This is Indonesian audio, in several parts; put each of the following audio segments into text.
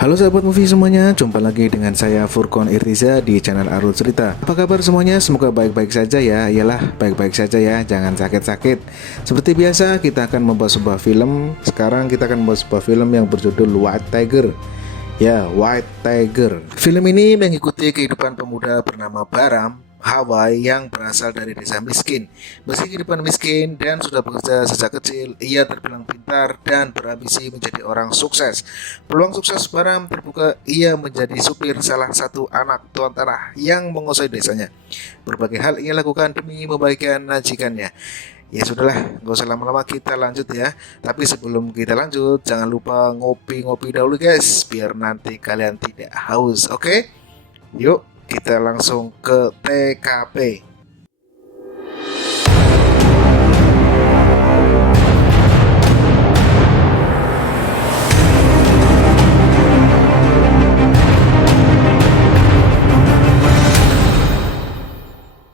Halo sahabat movie semuanya, jumpa lagi dengan saya Furkon Irtiza di channel Arul Cerita. Apa kabar semuanya? Semoga baik-baik saja ya. Iyalah, baik-baik saja ya, jangan sakit-sakit. Seperti biasa, kita akan membahas sebuah film. Sekarang kita akan membahas sebuah film yang berjudul White Tiger. Ya, White Tiger. Film ini mengikuti kehidupan pemuda bernama Baram Hawaii yang berasal dari desa miskin. Meski kehidupan miskin dan sudah bekerja sejak kecil, ia terbilang pintar dan berambisi menjadi orang sukses. Peluang sukses Baram terbuka, ia menjadi supir salah satu anak tuan tanah yang menguasai desanya. Berbagai hal ia lakukan demi membaikkan majikannya. Ya sudahlah, gak usah lama-lama, kita lanjut ya. Tapi sebelum kita lanjut, jangan lupa ngopi-ngopi dahulu guys, biar nanti kalian tidak haus, oke? Yuk, kita langsung ke TKP.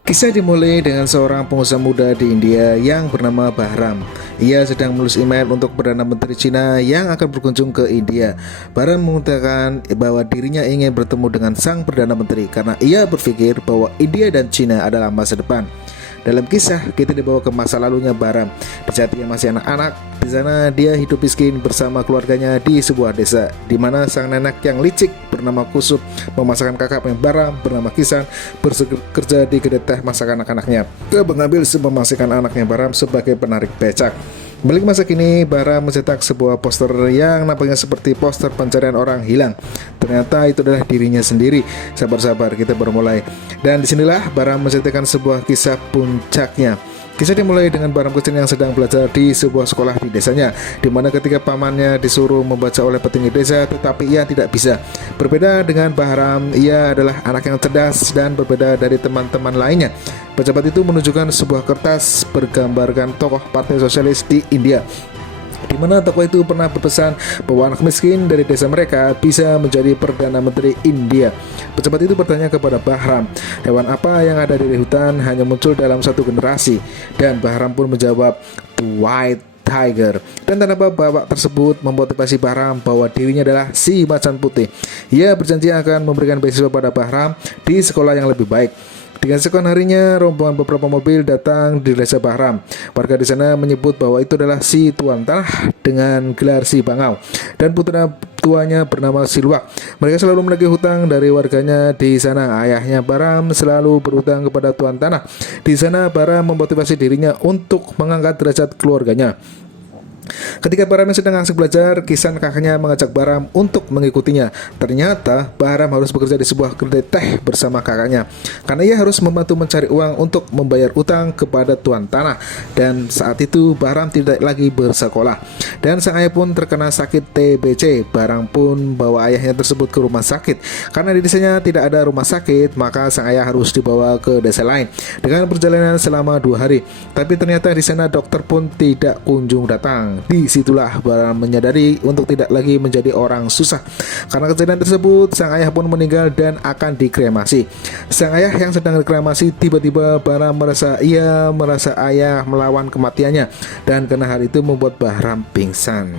Kisah dimulai dengan seorang pengusaha muda di India yang bernama Bahram. Ia sedang menulis email untuk Perdana Menteri Cina yang akan berkunjung ke India. Bahram mengatakan bahwa dirinya ingin bertemu dengan sang Perdana Menteri karena ia berpikir bahwa India dan Cina adalah masa depan. Dalam kisah, kita dibawa ke masa lalunya Bahram. Di saat ia masih anak-anak, di sana dia hidup miskin bersama keluarganya di sebuah desa, di mana sang nenek yang licik bernama Kusub memasakkan kakak yang Bahram bernama Kisan bekerja di kedai teh masakan anak-anaknya. Dia mengambil sebuah masakan anaknya Bahram sebagai penarik becak. Balik masa kini, Bahram mencetak sebuah poster yang nampaknya seperti poster pencarian orang hilang. Ternyata itu adalah dirinya sendiri. Sabar-sabar, kita baru mulai. Dan disinilah Bahram menceritakan sebuah kisah puncaknya. Kisah dimulai dengan Bahram kecil yang sedang belajar di sebuah sekolah di desanya, di mana ketika pamannya disuruh membaca oleh petinggi desa, tetapi ia tidak bisa. Berbeda dengan Bahram, ia adalah anak yang cerdas dan berbeda dari teman-teman lainnya. Pejabat itu menunjukkan sebuah kertas bergambarkan tokoh Partai Sosialis di India, di mana tokoh itu pernah berpesan bahwa anak miskin dari desa mereka bisa menjadi Perdana Menteri India. Pejabat itu bertanya kepada Bahram, hewan apa yang ada di hutan hanya muncul dalam satu generasi? Dan Bahram pun menjawab, White Tiger. Dan tanda babak tersebut memotivasi Bahram bahwa dirinya adalah si macan putih. Ia berjanji akan memberikan beasiswa pada Bahram di sekolah yang lebih baik. Di keesokan harinya, rombongan beberapa mobil datang di desa Bahram. Warga di sana menyebut bahwa itu adalah si tuan tanah dengan gelar si Bangau, dan putra tuanya bernama Silwak. Mereka selalu menagih hutang dari warganya di sana. Ayahnya Bahram selalu berhutang kepada tuan tanah. Di sana Bahram memotivasi dirinya untuk mengangkat derajat keluarganya. Ketika Bahram sedang asik belajar, Kisan kakaknya mengajak Bahram untuk mengikutinya. Ternyata Bahram harus bekerja di sebuah kedai teh bersama kakaknya, karena ia harus membantu mencari uang untuk membayar utang kepada tuan tanah. Dan saat itu Bahram tidak lagi bersekolah, dan sang ayah pun terkena sakit TBC. Bahram pun bawa ayahnya tersebut ke rumah sakit. Karena di desanya tidak ada rumah sakit, maka sang ayah harus dibawa ke desa lain dengan perjalanan selama 2 hari. Tapi ternyata di sana dokter pun tidak kunjung datang. Disitulah Bahram menyadari untuk tidak lagi menjadi orang susah. Karena kejadian tersebut, sang ayah pun meninggal dan akan dikremasi. Sang ayah yang sedang dikremasi, tiba-tiba Bahram merasa ayah melawan kematiannya, dan karena hal itu membuat Bahram pingsan.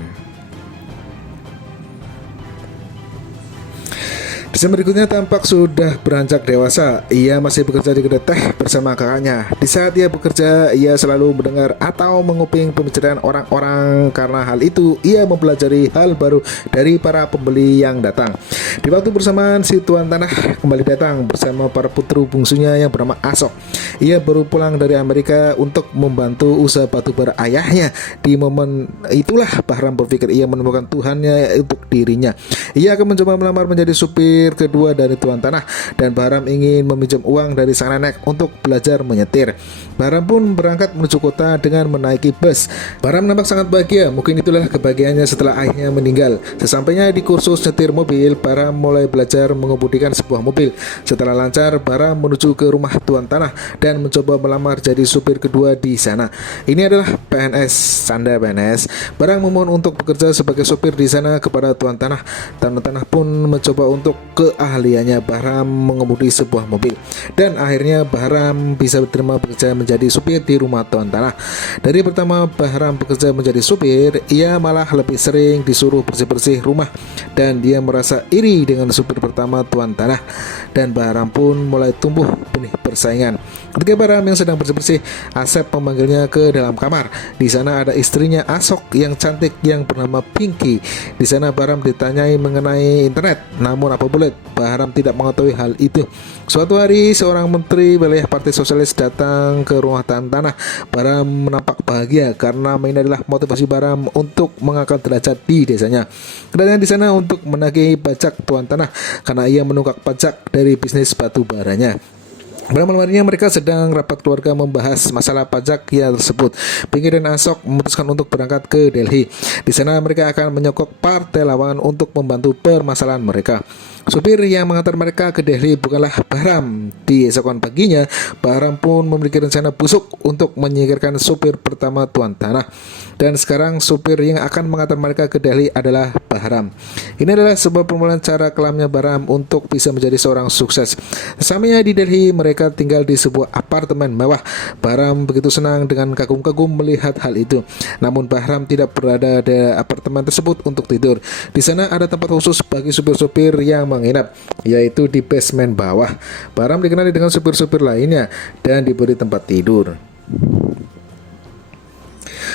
Kisah berikutnya tampak sudah beranjak dewasa. Ia masih bekerja di kedai teh bersama kakaknya. Di saat ia bekerja, ia selalu mendengar atau menguping pembicaraan orang-orang. Karena hal itu, ia mempelajari hal baru dari para pembeli yang datang. Di waktu bersamaan, si tuan tanah kembali datang bersama para putra bungsunya yang bernama Asok. Ia baru pulang dari Amerika untuk membantu usaha batubara ayahnya. Di momen itulah Bahram berpikir ia menemukan Tuhannya untuk dirinya. Ia akan mencoba melamar menjadi supir kedua dari tuan tanah, dan Bahram ingin meminjam uang dari sang nenek untuk belajar menyetir. Bahram pun berangkat menuju kota dengan menaiki bus. Bahram nampak sangat bahagia, mungkin itulah kebahagiaannya setelah ayahnya meninggal. Sesampainya di kursus nyetir mobil, Bahram mulai belajar mengemudikan sebuah mobil. Setelah lancar, Bahram menuju ke rumah tuan tanah dan mencoba melamar jadi supir kedua di sana. Ini adalah PNS, canda PNS. Bahram memohon untuk bekerja sebagai supir di sana kepada tuan tanah. Tuan tanah pun mencoba untuk keahliannya Bahram mengemudi sebuah mobil, dan akhirnya Bahram bisa diterima bekerja menjadi supir di rumah tuan tanah. Dari pertama Bahram bekerja menjadi supir, ia malah lebih sering disuruh bersih-bersih rumah dan dia merasa iri dengan supir pertama tuan tanah, dan Bahram pun mulai tumbuh benih persaingan. Ketika Bahram yang sedang bersih-bersih, Asep memanggilnya ke dalam kamar. Di sana ada istrinya Asok yang cantik yang bernama Pinky. Di sana Bahram ditanyai mengenai internet, namun apa boleh, Bahram tidak mengetahui hal itu. Suatu hari seorang menteri wilayah Partai Sosialis datang ke rumah tuan tanah. Bahram menampak bahagia karena ini adalah motivasi Bahram untuk mengangkat derajat di desanya. Kedatangan di sana untuk menagih pajak tuan tanah karena ia menunggak pajak dari bisnis batu baranya. Pada malam harinya mereka sedang rapat keluarga membahas masalah pajak tersebut. Pinky dan Asok memutuskan untuk berangkat ke Delhi. Di sana mereka akan menyokok partai lawan untuk membantu permasalahan mereka. Supir yang mengantar mereka ke Delhi bukanlah Bahram. Di esokan paginya, Bahram pun memiliki rencana busuk untuk menyingkirkan supir pertama tuan tanah. Dan sekarang supir yang akan mengantar mereka ke Delhi adalah Bahram. Ini adalah sebuah permulaan cara kelamnya Bahram untuk bisa menjadi seorang sukses. Sesampainya di Delhi, mereka tinggal di sebuah apartemen mewah. Bahram begitu senang dengan kagum-kagum melihat hal itu. Namun Bahram tidak berada di apartemen tersebut untuk tidur. Di sana ada tempat khusus bagi supir-supir yang menginap, yaitu di basement bawah. Bahram dikenali dengan supir-supir lainnya dan diberi tempat tidur.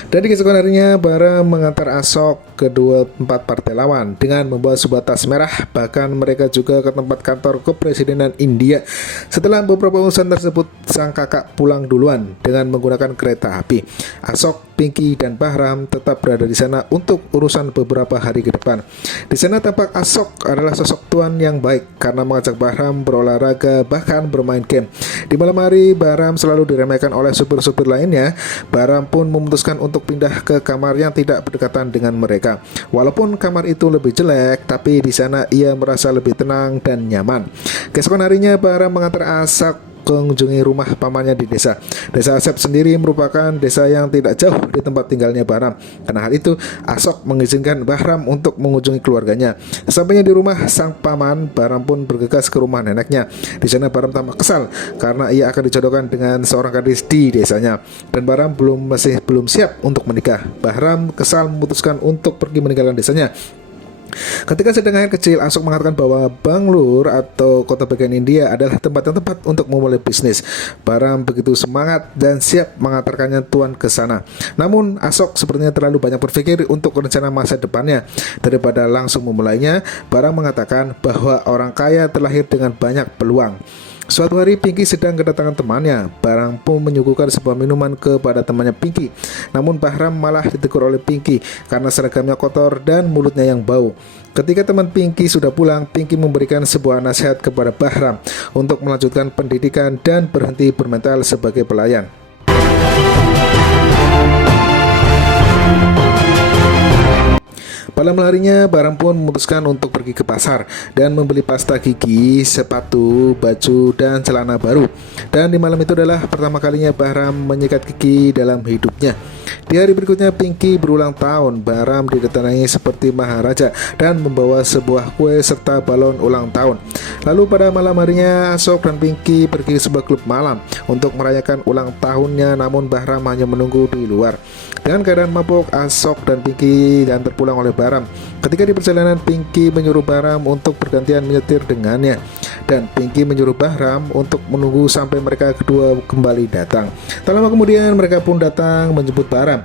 Dan di keesokan harinya, Bahram mengantar Asok ke dua tempat partai lawan dengan membawa sebuah tas merah. Bahkan mereka juga ke tempat kantor kepresidenan India. Setelah beberapa urusan tersebut, sang kakak pulang duluan dengan menggunakan kereta api. Asok, Pinky, dan Bahram tetap berada di sana untuk urusan beberapa hari ke depan. Di sana tampak Asok adalah sosok tuan yang baik karena mengajak Bahram berolahraga bahkan bermain game. Di malam hari, Bahram selalu diremehkan oleh supir-supir lainnya. Bahram pun memutuskan untuk pindah ke kamar yang tidak berdekatan dengan mereka. Walaupun kamar itu lebih jelek, tapi di sana ia merasa lebih tenang dan nyaman. Keesokan harinya, Bahram mengantar Asok mengunjungi rumah pamannya di desa. Desa Asep sendiri merupakan desa yang tidak jauh di tempat tinggalnya Bahram. Karena hal itu, Asok mengizinkan Bahram untuk mengunjungi keluarganya. Sampainya di rumah sang paman, Bahram pun bergegas ke rumah neneknya. Di sana Bahram tampak kesal karena ia akan dijodohkan dengan seorang gadis di desanya. Dan Bahram masih belum siap untuk menikah. Bahram kesal memutuskan untuk pergi meninggalkan desanya. Ketika sedang air kecil, Asok mengatakan bahwa Bangalore atau kota bagian India adalah tempat yang tepat untuk memulai bisnis. Bahram begitu semangat dan siap mengantarkannya tuan ke sana. Namun Asok sepertinya terlalu banyak berpikir untuk rencana masa depannya. Daripada langsung memulainya, Bahram mengatakan bahwa orang kaya terlahir dengan banyak peluang. Suatu hari Pinky sedang kedatangan temannya. Bahram pun menyuguhkan sebuah minuman kepada temannya Pinky. Namun Bahram malah ditegur oleh Pinky karena seragamnya kotor dan mulutnya yang bau. Ketika teman Pinky sudah pulang, Pinky memberikan sebuah nasihat kepada Bahram untuk melanjutkan pendidikan dan berhenti bermental sebagai pelayan. Pada malam harinya, Bahram pun memutuskan untuk pergi ke pasar dan membeli pasta gigi, sepatu, baju, dan celana baru. Dan di malam itu adalah pertama kalinya Bahram menyikat gigi dalam hidupnya. Di hari berikutnya, Pinky berulang tahun. Bahram didatangi seperti maharaja dan membawa sebuah kue serta balon ulang tahun. Lalu pada malam harinya, Asok dan Pinky pergi ke sebuah klub malam untuk merayakan ulang tahunnya, namun Bahram hanya menunggu di luar. Dengan keadaan mabuk, Asok dan Pinky diantar pulang oleh Bahram. Ketika di perjalanan, Pinky menyuruh Bahram untuk bergantian menyetir dengannya, dan Pinky menyuruh Bahram untuk menunggu sampai mereka kedua kembali datang. Tak lama kemudian mereka pun datang menjemput Bahram.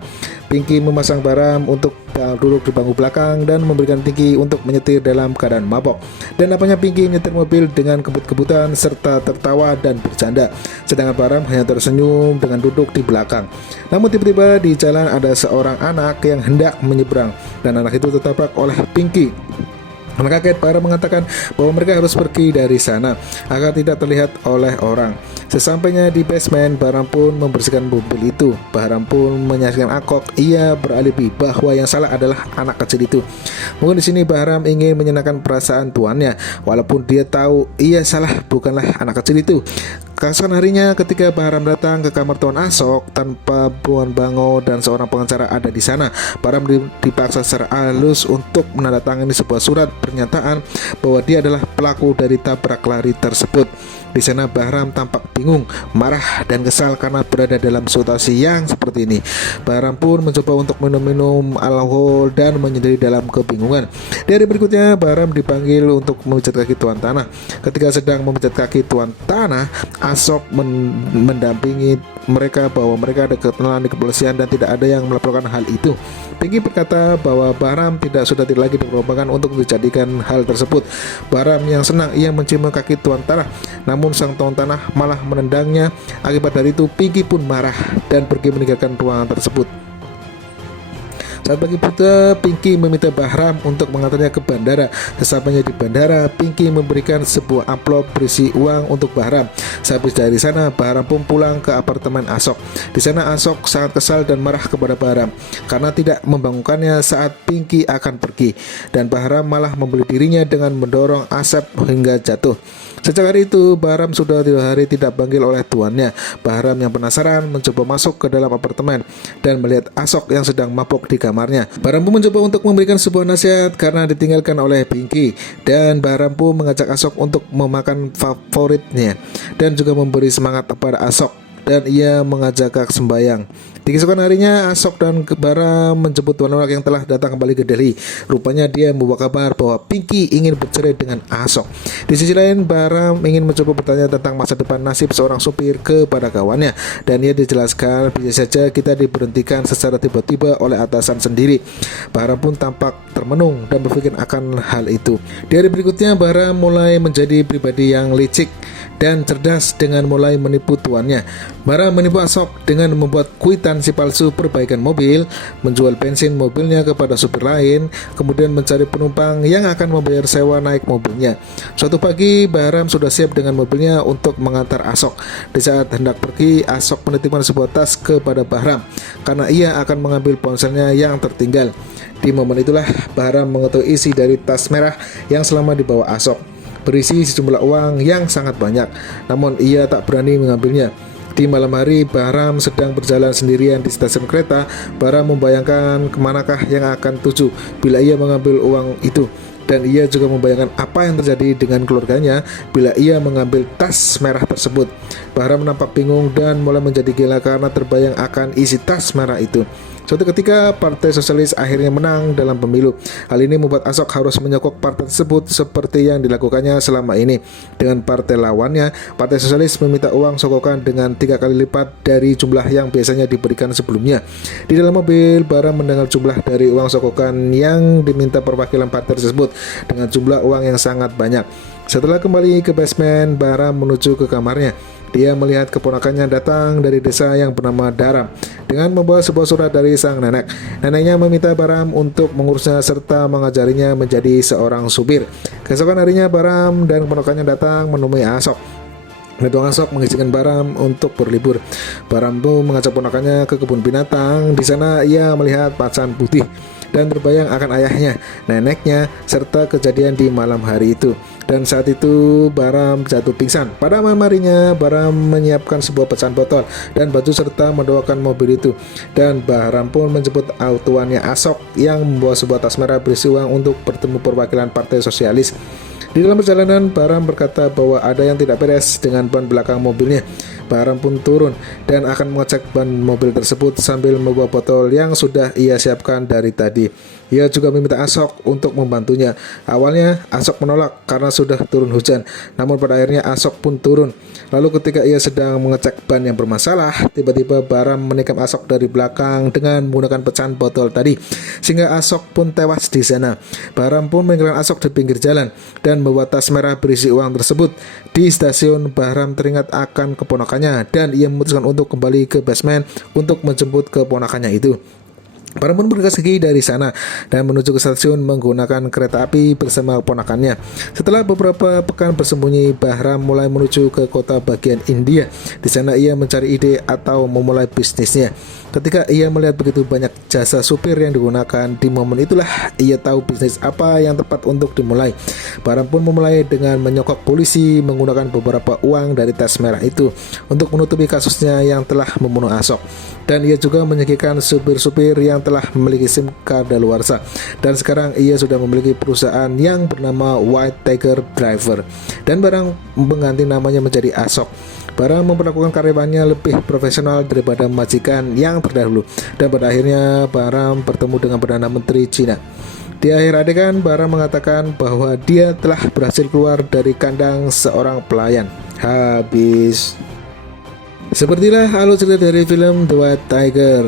Pinky memasang Bahram untuk duduk di bangku belakang dan memberikan Pinky untuk menyetir dalam keadaan mabok. Dan apanya Pinky nyetir mobil dengan kebut-kebutan serta tertawa dan bercanda, sedangkan Bahram hanya tersenyum dengan duduk di belakang. Namun tiba-tiba di jalan ada seorang anak yang hendak menyeberang, dan anak itu tertabrak oleh Pinky. Mereka kaget. Bahram mengatakan bahwa mereka harus pergi dari sana agar tidak terlihat oleh orang. Sesampainya di basement, Bahram pun membersihkan mobil itu. Bahram pun menyaksikan angkok. Ia beralibi bahwa yang salah adalah anak kecil itu. Mungkin di sini Bahram ingin menyenangkan perasaan tuannya, walaupun dia tahu ia salah, bukanlah anak kecil itu. Keesokan harinya, ketika Bahram datang ke kamar Tuan Asok tanpa Tuan Bango dan seorang pengacara ada di sana, Bahram dipaksa secara halus untuk menandatangani sebuah surat pernyataan bahwa dia adalah pelaku dari tabrak lari tersebut. Di sana Bahram tampak bingung, marah, dan kesal karena berada dalam situasi yang seperti ini. Bahram pun mencoba untuk minum alkohol dan menyendiri dalam kebingungan. Di hari berikutnya, Bahram dipanggil untuk memijat kaki tuan tanah. Ketika sedang memijat kaki tuan tanah, Ashok mendampingi mereka bahwa mereka ada kenalan di kepolisian dan tidak ada yang melaporkan hal itu. Pinky berkata bahwa Bahram sudah tidak lagi diperlukan untuk dijadikan hal tersebut. Bahram yang senang ia mencium kaki tuan tanah, namun sang tuan tanah malah menendangnya. Akibat dari itu, Pinky pun marah dan pergi meninggalkan ruangan tersebut. Saat pagi buta, Pinky meminta Bahram untuk mengantarnya ke bandara. Sesampainya di bandara, Pinky memberikan sebuah amplop berisi uang untuk Bahram. Sehabis dari sana, Bahram pun pulang ke apartemen Ashok. Di sana Ashok sangat kesal dan marah kepada Bahram karena tidak membangunkannya saat Pinky akan pergi, dan Bahram malah membeli dirinya dengan mendorong Asep hingga jatuh. Sejak hari itu, Bahram sudah 3 hari tidak panggil oleh tuannya. Bahram yang penasaran mencoba masuk ke dalam apartemen dan melihat Ashok yang sedang mabuk di kamarnya. Bahram pun mencoba untuk memberikan sebuah nasihat karena ditinggalkan oleh Pinky, dan Bahram pun mengajak Ashok untuk memakan favoritnya dan juga memberi semangat kepada Ashok, dan ia mengajak sembahyang. Di keesokan harinya, Ashok dan Bahram menjemput tuan luar yang telah datang kembali ke Delhi. Rupanya dia membawa kabar bahwa Pinky ingin bercerai dengan Ashok. Di sisi lain, Bahram ingin mencoba bertanya tentang masa depan nasib seorang supir kepada kawannya, dan ia dijelaskan bisa saja kita diberhentikan secara tiba-tiba oleh atasan sendiri. Bahram pun tampak termenung dan berpikir akan hal itu. Di hari berikutnya, Bahram mulai menjadi pribadi yang licik dan cerdas dengan mulai menipu tuannya. Bahram menipu Ashok dengan membuat kwitansi palsu perbaikan mobil, menjual bensin mobilnya kepada supir lain, kemudian mencari penumpang yang akan membayar sewa naik mobilnya. Suatu pagi, Bahram sudah siap dengan mobilnya untuk mengantar Ashok. Di saat hendak pergi, Ashok menitipkan sebuah tas kepada Bahram karena ia akan mengambil ponselnya yang tertinggal. Di momen itulah Bahram mengetahui isi dari tas merah yang selama dibawa Ashok, berisi sejumlah uang yang sangat banyak, namun ia tak berani mengambilnya. Di malam hari, Bahram sedang berjalan sendirian di stasiun kereta. Bahram membayangkan kemanakah yang akan tuju bila ia mengambil uang itu, dan ia juga membayangkan apa yang terjadi dengan keluarganya bila ia mengambil tas merah tersebut. Bahram nampak bingung dan mulai menjadi gila karena terbayang akan isi tas merah itu. Suatu ketika, Partai Sosialis akhirnya menang dalam pemilu. Hal ini membuat Ashok harus menyokok partai tersebut seperti yang dilakukannya selama ini dengan partai lawannya. Partai Sosialis meminta uang sogokan dengan 3 kali lipat dari jumlah yang biasanya diberikan sebelumnya. Di dalam mobil, Bahram mendengar jumlah dari uang sogokan yang diminta perwakilan partai tersebut dengan jumlah uang yang sangat banyak. Setelah kembali ke basement, Bahram menuju ke kamarnya. Dia melihat keponakannya datang dari desa yang bernama Dharam dengan membawa sebuah surat dari sang nenek. Neneknya meminta Bahram untuk mengurusnya serta mengajarinya menjadi seorang supir. Keesokan harinya, Bahram dan keponakannya datang menemui Ashok. Tuan Ashok mengizinkan Bahram untuk berlibur. Bahram pun mengajak ponakannya ke kebun binatang. Di sana ia melihat macan putih dan terbayang akan ayahnya, neneknya, serta kejadian di malam hari itu. Dan saat itu Bahram jatuh pingsan. Pada malam harinya, Bahram menyiapkan sebuah pecahan botol dan baju serta mendoakan mobil itu. Dan Bahram pun menjemput tuannya Ashok yang membawa sebuah tas merah berisi uang untuk bertemu perwakilan Partai Sosialis. Di dalam perjalanan, Bahram berkata bahwa ada yang tidak beres dengan ban belakang mobilnya. Bahram pun turun dan akan mengecek ban mobil tersebut sambil membawa botol yang sudah ia siapkan dari tadi. Ia juga meminta Ashok untuk membantunya. Awalnya Ashok menolak karena sudah turun hujan, namun pada akhirnya Ashok pun turun. Lalu ketika ia sedang mengecek ban yang bermasalah, tiba-tiba Bahram menikam Ashok dari belakang dengan menggunakan pecahan botol tadi, sehingga Ashok pun tewas di sana. Bahram pun meninggalkan Ashok di pinggir jalan dan membawa tas merah berisi uang tersebut. Di stasiun, Bahram teringat akan keponakannya dan ia memutuskan untuk kembali ke basement untuk menjemput keponakannya itu. Bahram pun bergegas pergi dari sana dan menuju ke stasiun menggunakan kereta api bersama keponakannya. Setelah beberapa pekan bersembunyi, Bahram mulai menuju ke kota bagian India. Di sana ia mencari ide atau memulai bisnisnya. Ketika ia melihat begitu banyak jasa supir yang digunakan, di momen itulah ia tahu bisnis apa yang tepat untuk dimulai. Bahram pun memulai dengan menyokok polisi menggunakan beberapa uang dari tas merah itu untuk menutupi kasusnya yang telah membunuh Ashok. Dan ia juga menyingkirkan supir-supir yang telah memiliki SIM card daluarsa, dan sekarang ia sudah memiliki perusahaan yang bernama White Tiger Driver, dan Bahram mengganti namanya menjadi Ashok. Baram memperlakukan karyawannya lebih profesional daripada majikan yang terdahulu, dan pada akhirnya Baram bertemu dengan Perdana Menteri Cina. Di akhir adegan, Baram mengatakan bahwa dia telah berhasil keluar dari kandang seorang pelayan. Habis. Sepertilah alur cerita dari film The White Tiger.